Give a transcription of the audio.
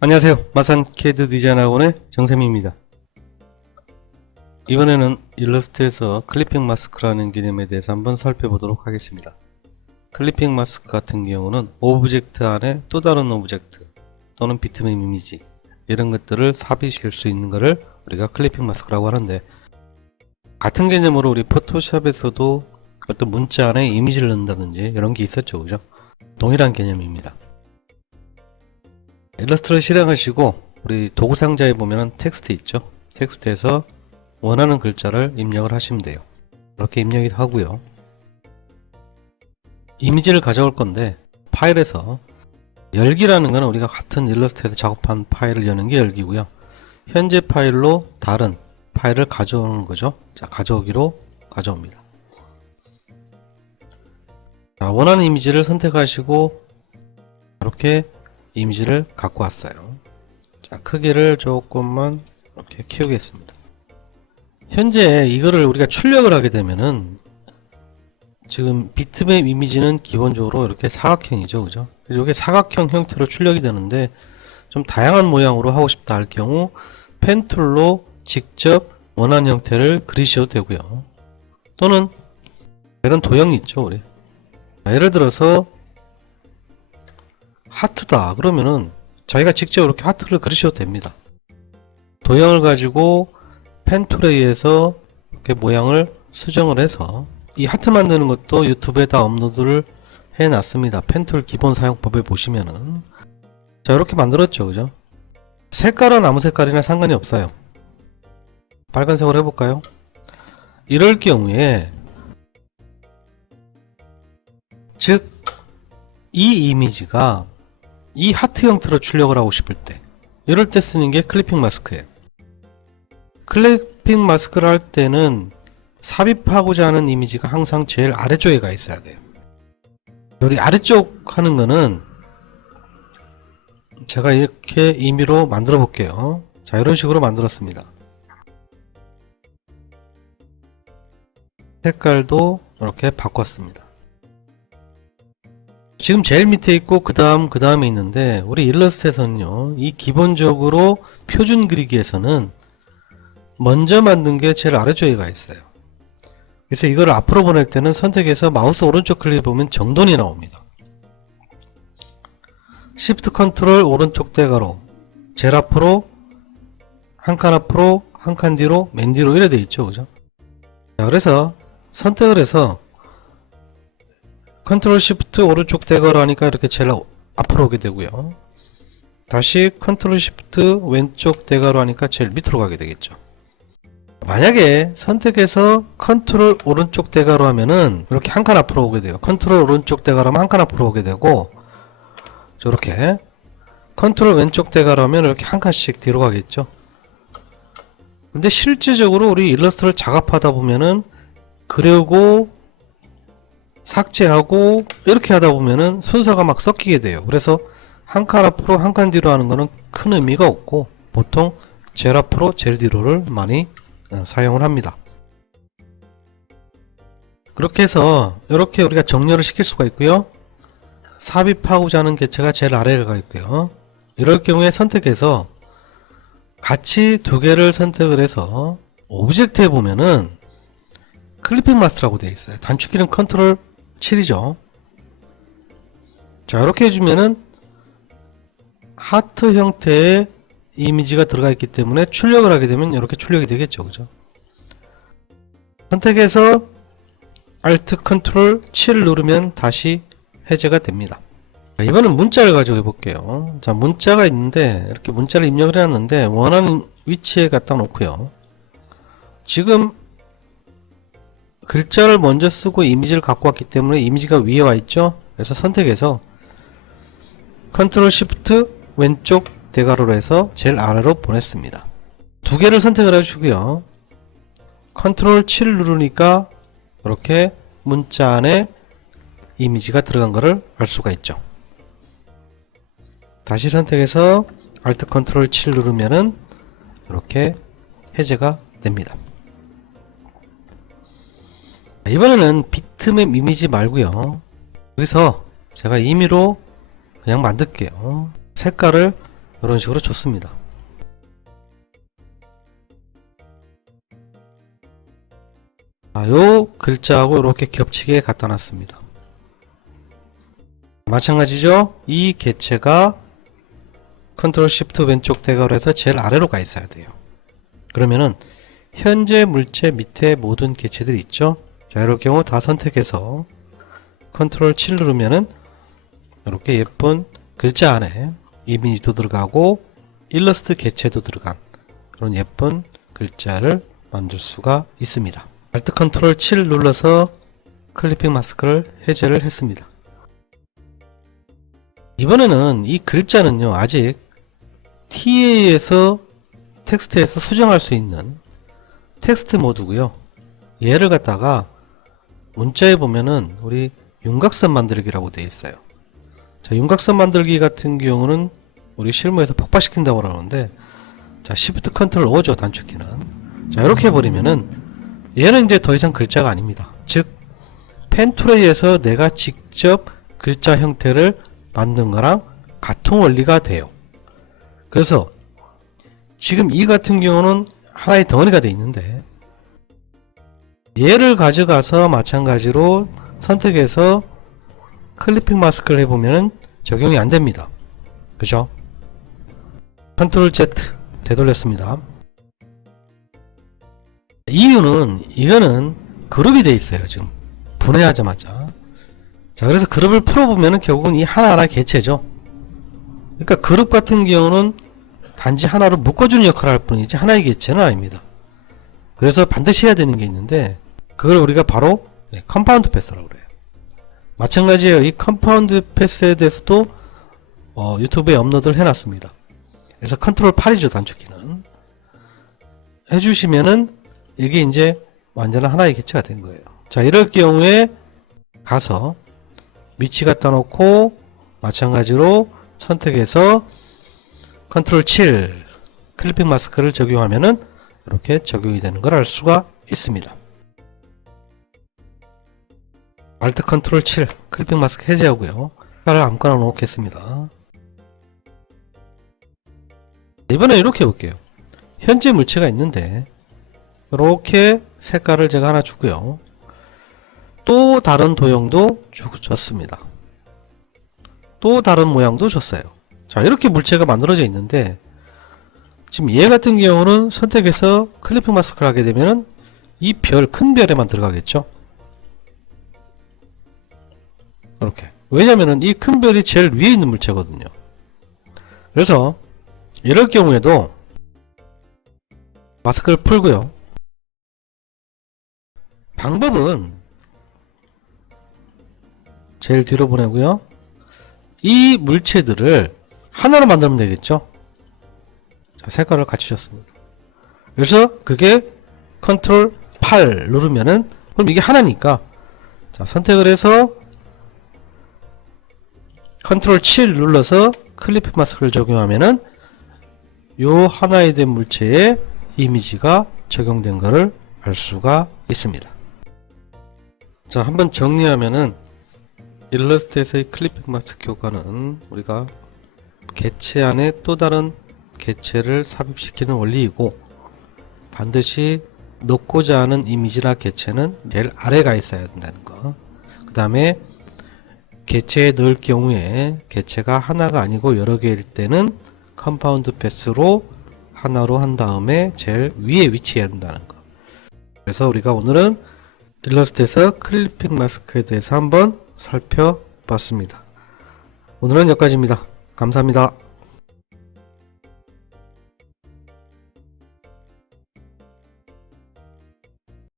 안녕하세요. 마산 CAD 디자인 학원의 정쌤입니다. 이번에는 일러스트에서 클리핑 마스크라는 개념에 대해서 한번 살펴보도록 하겠습니다. 클리핑 마스크 같은 경우는 오브젝트 안에 또 다른 오브젝트 또는 비트맵 이미지 이런 것들을 삽입시킬 수 있는 것을 우리가 클리핑 마스크라고 하는데, 같은 개념으로 우리 포토샵에서도 어떤 문자 안에 이미지를 넣는다든지 이런 게 있었죠, 그죠? 동일한 개념입니다. 일러스트를 실행하시고 우리 도구 상자에 보면은 텍스트 있죠. 텍스트에서 원하는 글자를 입력을 하시면 돼요. 이렇게 입력이 하고요. 이미지를 가져올 건데, 파일에서 열기라는 것은 우리가 같은 일러스트에서 작업한 파일을 여는 게 열기고요. 현재 파일로 다른 파일을 가져오는 거죠. 자, 가져오기로 가져옵니다. 자, 원하는 이미지를 선택하시고 이렇게 이미지를 갖고 왔어요. 자, 크기를 조금만 이렇게 키우겠습니다. 현재 이거를 우리가 출력을 하게 되면은, 지금 비트맵 이미지는 기본적으로 이렇게 사각형이죠, 그죠? 이게 사각형 형태로 출력이 되는데, 좀 다양한 모양으로 하고 싶다 할 경우 펜툴로 직접 원하는 형태를 그리셔도 되고요. 또는 이런 도형이 있죠, 우리. 자, 예를 들어서 하트다 그러면은 자기가 직접 이렇게 하트를 그리셔도 됩니다. 도형을 가지고 펜툴에 의해서 이렇게 모양을 수정을 해서, 이 하트 만드는 것도 유튜브에다 업로드를 해 놨습니다. 펜툴 기본 사용법에 보시면은. 자, 이렇게 만들었죠, 그죠? 색깔은 아무 색깔이나 상관이 없어요. 빨간색으로 해볼까요? 이럴 경우에, 즉 이 이미지가 이 하트 형태로 출력을 하고 싶을 때, 이럴 때 쓰는 게 클리핑 마스크예요. 클리핑 마스크를 할 때는 삽입하고자 하는 이미지가 항상 제일 아래쪽에 가 있어야 돼요. 여기 아래쪽 하는 거는 제가 이렇게 임의로 만들어 볼게요. 자, 이런 식으로 만들었습니다. 색깔도 이렇게 바꿨습니다. 지금 제일 밑에 있고 그 다음에 있는데, 우리 일러스트에서는요, 이 기본적으로 표준 그리기에서는 먼저 만든 게 제일 아래쪽에 가 있어요. 그래서 이걸 앞으로 보낼 때는 선택해서 마우스 오른쪽 클릭해 보면 정돈이 나옵니다. Shift 컨트롤 오른쪽 대가로, 제일 앞으로, 한 칸 앞으로, 한 칸 뒤로, 맨 뒤로 이래 돼 있죠, 그죠? 자, 그래서 선택을 해서 컨트롤 시프트 오른쪽 대가로 하니까 이렇게 제일 앞으로 오게 되고요. 다시 컨트롤 시프트 왼쪽 대가로 하니까 제일 밑으로 가게 되겠죠. 만약에 선택해서 컨트롤 오른쪽 대가로 하면은 이렇게 한 칸 앞으로 오게 돼요. 컨트롤 오른쪽 대가로 하면 한 칸 앞으로 오게 되고, 저렇게 컨트롤 왼쪽 대가로 하면 이렇게 한 칸씩 뒤로 가겠죠. 근데 실제적으로 우리 일러스트를 작업하다 보면은, 그리고 삭제하고 이렇게 하다 보면은 순서가 막 섞이게 돼요. 그래서 한 칸 앞으로 한 칸 뒤로 하는 거는 큰 의미가 없고, 보통 제일 앞으로 제일 뒤로를 많이 사용을 합니다. 그렇게 해서 이렇게 우리가 정렬을 시킬 수가 있고요. 삽입하고자 하는 개체가 제일 아래에 가 있고요. 이럴 경우에 선택해서 같이 두 개를 선택을 해서 오브젝트에 보면은 클리핑 마스크라고 되어 있어요. 단축키는 컨트롤 7이죠. 자, 이렇게 해주면은 하트 형태의 이미지가 들어가 있기 때문에 출력을 하게 되면 이렇게 출력이 되겠죠, 그죠? 선택해서 Alt 컨트롤 7 누르면 다시 해제가 됩니다. 자, 이번엔 문자를 가지고 해볼게요. 자, 문자가 있는데 이렇게 문자를 입력을 해놨는데 원하는 위치에 갖다 놓고요. 지금 글자를 먼저 쓰고 이미지를 갖고 왔기 때문에 이미지가 위에 와 있죠. 그래서 선택해서 컨트롤 시프트 왼쪽 대괄호로 해서 제일 아래로 보냈습니다. 두 개를 선택을 해주고요. 컨트롤 7 누르니까 이렇게 문자 안에 이미지가 들어간 것을 알 수가 있죠. 다시 선택해서 Alt 컨트롤 7 누르면은 이렇게 해제가 됩니다. 이번에는 비트맵 이미지 말고요, 여기서 제가 임의로 그냥 만들게요. 색깔을 이런 식으로 줬습니다. 요 글자하고 이렇게 겹치게 갖다 놨습니다. 마찬가지죠. 이 개체가 컨트롤 시프트 왼쪽 대괄호에서 제일 아래로 가 있어야 돼요. 그러면은 현재 물체 밑에 모든 개체들이 있죠. 자, 이럴 경우 다 선택해서 컨트롤 7 누르면은 이렇게 예쁜 글자 안에 이미지도 들어가고 일러스트 개체도 들어간 그런 예쁜 글자를 만들 수가 있습니다. Alt 컨트롤 7 눌러서 클리핑 마스크를 해제를 했습니다. 이번에는 이 글자는요, 아직 TA에서 텍스트에서 수정할 수 있는 텍스트 모드고요. 얘를 갖다가 문자에 보면은 우리 윤곽선 만들기라고 되어 있어요. 자, 윤곽선 만들기 같은 경우는 우리 실무에서 폭발시킨다고 그러는데, 자, Shift 컨트롤 O죠, 단축키는. 자, 이렇게 해버리면은 얘는 이제 더 이상 글자가 아닙니다. 즉, 펜 툴에 의해서 내가 직접 글자 형태를 만든 거랑 같은 원리가 돼요. 그래서 지금 이 같은 경우는 하나의 덩어리가 되어 있는데, 얘를 가져가서 마찬가지로 선택해서 클리핑 마스크를 해보면 적용이 안됩니다. 그죠? 컨트롤 Z 되돌렸습니다. 이유는 이거는 그룹이 되어 있어요. 지금 분해하자마자. 자, 그래서 그룹을 풀어보면 결국은 이 하나하나 개체죠. 그러니까 그룹 같은 경우는 단지 하나로 묶어주는 역할을 할 뿐이지 하나의 개체는 아닙니다. 그래서 반드시 해야 되는 게 있는데, 그걸 우리가 바로 컴파운드 패스라고 그래요. 마찬가지예요. 이 컴파운드 패스에 대해서도 유튜브에 업로드를 해놨습니다. 그래서 컨트롤 8이죠, 단축키는. 해주시면은 이게 이제 완전한 하나의 개체가 된 거예요. 자, 이럴 경우에 가서 위치 갖다 놓고 마찬가지로 선택해서 컨트롤 7 클리핑 마스크를 적용하면은 이렇게 적용이 되는 걸 알 수가 있습니다. Alt 컨트롤 7 클리핑 마스크 해제하고요. 색깔을 아무거나 놓겠습니다. 이번에 이렇게 해볼게요. 현재 물체가 있는데 이렇게 색깔을 제가 하나 주고요. 또 다른 도형도 줬습니다. 또 다른 모양도 줬어요. 자, 이렇게 물체가 만들어져 있는데, 지금 얘 같은 경우는 선택해서 클리핑 마스크를 하게 되면 이 별, 큰 별에만 들어가겠죠. 이렇게. 왜냐면은 이 큰 별이 제일 위에 있는 물체거든요. 그래서 이럴 경우에도 마스크를 풀고요. 방법은 제일 뒤로 보내고요. 이 물체들을 하나로 만들면 되겠죠. 자, 색깔을 같이 줬습니다. 그래서 그게 컨트롤 8 누르면은, 그럼 이게 하나니까, 자, 선택을 해서 컨트롤 7 눌러서 클리핑 마스크를 적용하면은 요 하나에 된 물체에 이미지가 적용된 것을 알 수가 있습니다. 자, 한번 정리하면은 일러스트에서의 클리핑 마스크 효과는 우리가 개체 안에 또 다른 개체를 삽입시키는 원리이고, 반드시 넣고자 하는 이미지나 개체는 제일 아래가 있어야 된다는 거. 그 다음에 개체에 넣을 경우에 개체가 하나가 아니고 여러 개일 때는 컴파운드 패스로 하나로 한 다음에 제일 위에 위치해야 된다는 거. 그래서 우리가 오늘은 일러스트에서 클리핑 마스크에 대해서 한번 살펴봤습니다. 오늘은 여기까지입니다. 감사합니다.